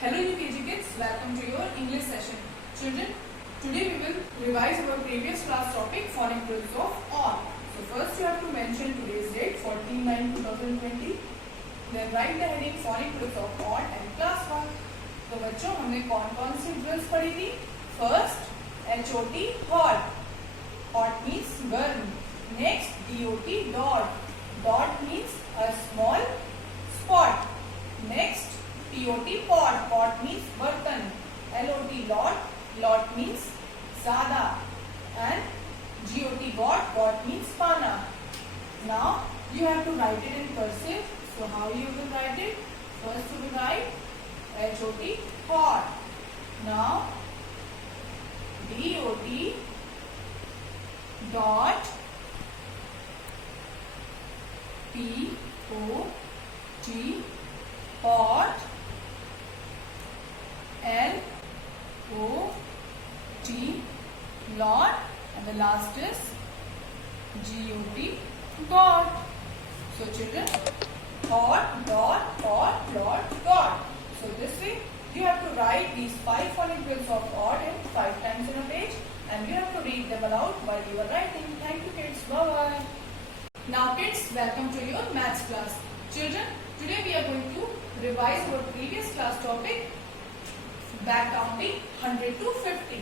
Hello UKG kids, welcome to your English session. Children, today we will revise our previous class topic foreign words of or. So first you have to mention today's date 14/9/2020. Then write the heading foreign words of odd and class 1. तो बच्चों हमने कौन कौन सी drills पढ़ी थी? First HOT hot. Hot means गर्म. Next DOT dot. Dot means a small spot. Next POT pot. Pot means बर्तन. LOT lot. Lot means ज़्यादा. And GOT got. Got means पाना. Now you have to write it in cursive. So how you will write it? First you will write HOT hot. Now DOT dot POT pot. LOT lot, and the last is GOT got. So children, hot, dot, pot, lot, got. So this way you have to write these 5 foreign words of odd in 5 times in a page, and you have to read them aloud while you are writing. Thank you kids. Bye bye. Now kids, welcome to your maths class. Children, today we are going to revise our previous class topic, back counting 100 to 50.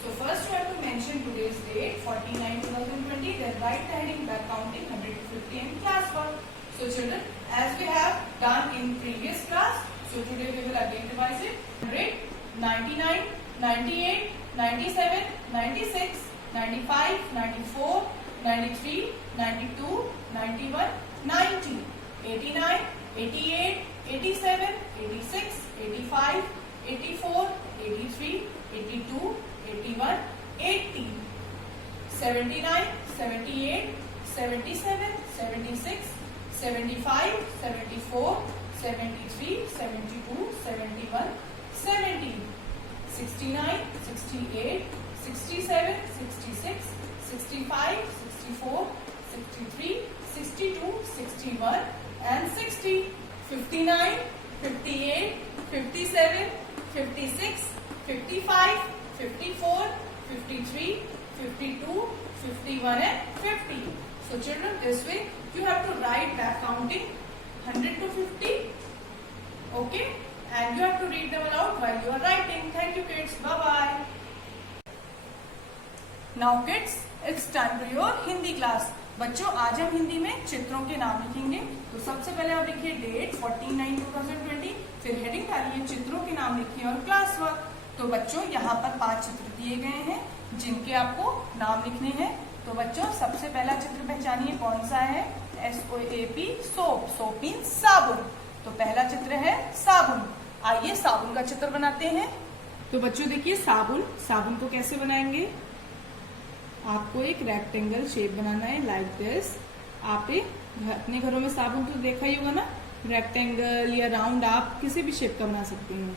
So first you have to mention today's date 14/9/2020. Then write the heading back counting 100 to 50 in class 1. So children, as we have done in previous class, so today we will again revise it. 100, 99, 98, 97, 96, 95, 94, 93, 92, 91, 90, 89, 88, 87, 86, 85, 84, 83, 82, 81, 80, 79, 78, 77, 76, 75, 74, 73, 72, 71, 70, 69, 68, 67, 66, 65, 64, 63, 62, 61 and 60, 59, 58, 57, 56, 55, 54, 53, 52, 51 and 50. So children, this way you have to write back counting 100 to 50. Okay? And you have to read them aloud while you are writing. Thank you kids. Bye bye. Now kids, it's time for your Hindi class. बच्चों, आज हम हिंदी में चित्रों के नाम लिखेंगे. तो सबसे पहले आप लिखिए डेट 14/9/2020. फिर हेडिंग डालिए, चित्रों के नाम लिखिए और क्लास वर्क. तो बच्चों, यहाँ पर 5 चित्र दिए गए हैं जिनके आपको नाम लिखने हैं. तो बच्चों, सबसे पहला चित्र पहचानिए कौन सा है. SOAP soap. सोप मीन्स साबुन. तो पहला चित्र है साबुन. आइए साबुन का चित्र बनाते हैं. तो बच्चों देखिए, साबुन. साबुन को कैसे बनाएंगे? आपको एक रेक्टेंगल शेप बनाना है लाइक दिस. आप अपने घरों में साबुन तो देखा ही होगा ना, रेक्टेंगल या राउंड, आप किसी भी शेप का बना सकते हैं.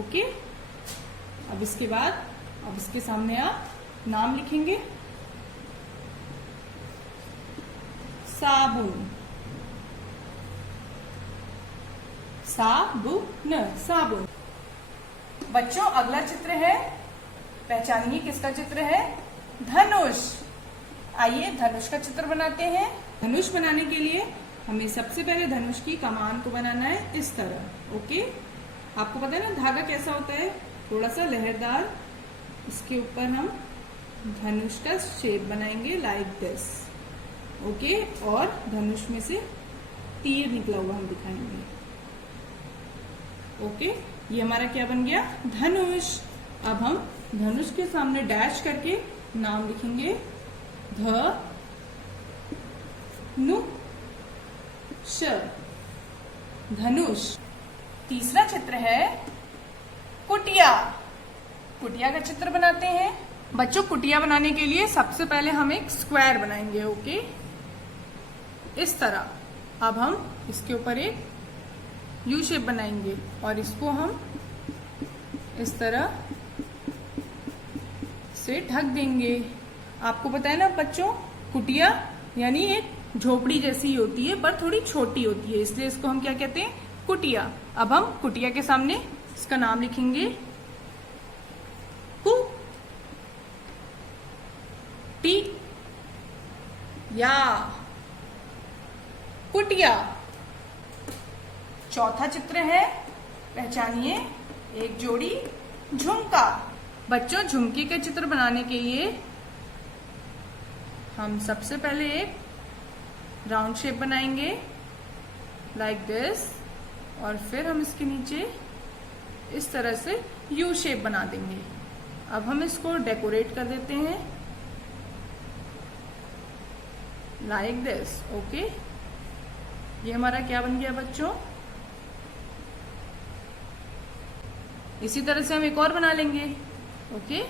ओके. अब इसके बाद अब इसके सामने आप नाम लिखेंगे. साबुन. साबुन. साबुन. बच्चों, अगला चित्र है, पहचानिए किसका चित्र है. धनुष. आइए धनुष का चित्र बनाते हैं. धनुष बनाने के लिए हमें सबसे पहले धनुष की कमान को बनाना है इस तरह. ओके. आपको पता है ना धागा कैसा होता है, थोड़ा सा लहरदार. इसके ऊपर हम धनुष का शेप बनाएंगे लाइक दिस. ओके. और धनुष में से तीर निकला हुआ हम दिखाएंगे. ओके. ये हमारा क्या बन गया? धनुष. अब हम धनुष के सामने डैश करके नाम लिखेंगे ध नु ष. धनुष. तीसरा चित्र है कुटिया. कुटिया का चित्र बनाते हैं. बच्चों, कुटिया बनाने के लिए सबसे पहले हम एक स्क्वायर बनाएंगे. ओके. इस तरह. अब हम इसके ऊपर एक यू शेप बनाएंगे और इसको हम इस तरह से ढक देंगे. आपको पता है ना बच्चों, कुटिया यानी एक झोपड़ी जैसी होती है पर थोड़ी छोटी होती है, इसलिए इसको हम क्या कहते हैं, कुटिया। अब हम कुटिया के सामने इसका नाम लिखेंगे कु टी या, कुटिया। चौथा चित्र है, पहचानिए, एक जोड़ी झुमका। बच्चों, झुमके के चित्र बनाने के लिए हम सबसे पहले एक राउंड शेप बनाएंगे लाइक दिस, और फिर हम इसके नीचे इस तरह से यू शेप बना देंगे। अब हम इसको डेकोरेट कर देते हैं लाइक दिस। ओके, ये हमारा क्या बन गया बच्चों। इसी तरह से हम एक और बना लेंगे। ओके,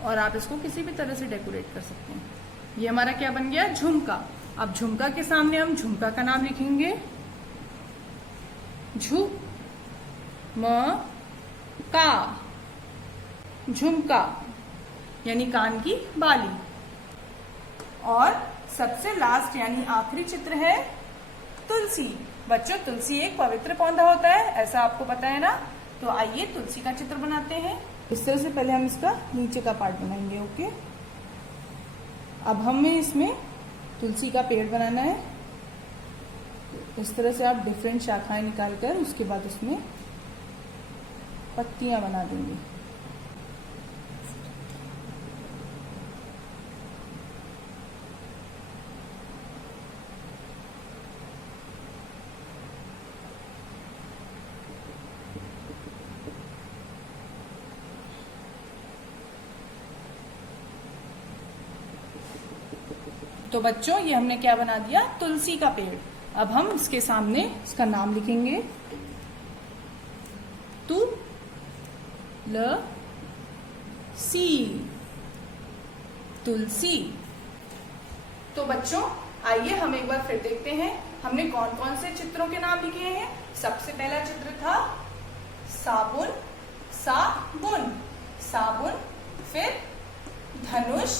और आप इसको किसी भी तरह से डेकोरेट कर सकते हैं। ये हमारा क्या बन गया, झुमका। अब झुमका के सामने हम झुमका का नाम लिखेंगे झु म का, झुमका, यानी कान की बाली। और सबसे लास्ट यानी आखिरी चित्र है तुलसी। बच्चों, तुलसी एक पवित्र पौधा होता है, ऐसा आपको पता है ना। तो आइए तुलसी का चित्र बनाते हैं। इस तरह से पहले हम इसका नीचे का पार्ट बनाएंगे। ओके, अब हमें इसमें तुलसी का पेड़ बनाना है। इस तरह से आप डिफरेंट शाखाएं निकालकर उसके बाद उसमें पत्तियां बना देंगे। तो बच्चों, ये हमने क्या बना दिया, तुलसी का पेड़। अब हम इसके सामने इसका नाम लिखेंगे तु ल सी, तुलसी। तो बच्चों, आइए हम एक बार फिर देखते हैं हमने कौन कौन से चित्रों के नाम लिखे हैं। सबसे पहला चित्र था साबुन, साबुन, साबुन, फिर धनुष,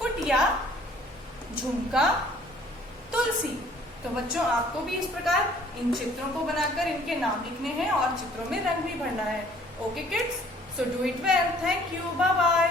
कुटिया, झुमका, तुलसी। तो बच्चों, आपको भी इस प्रकार इन चित्रों को बनाकर इनके नाम लिखने हैं और चित्रों में रंग भी भरना है। Okay kids, so do it well. Thank you, bye bye.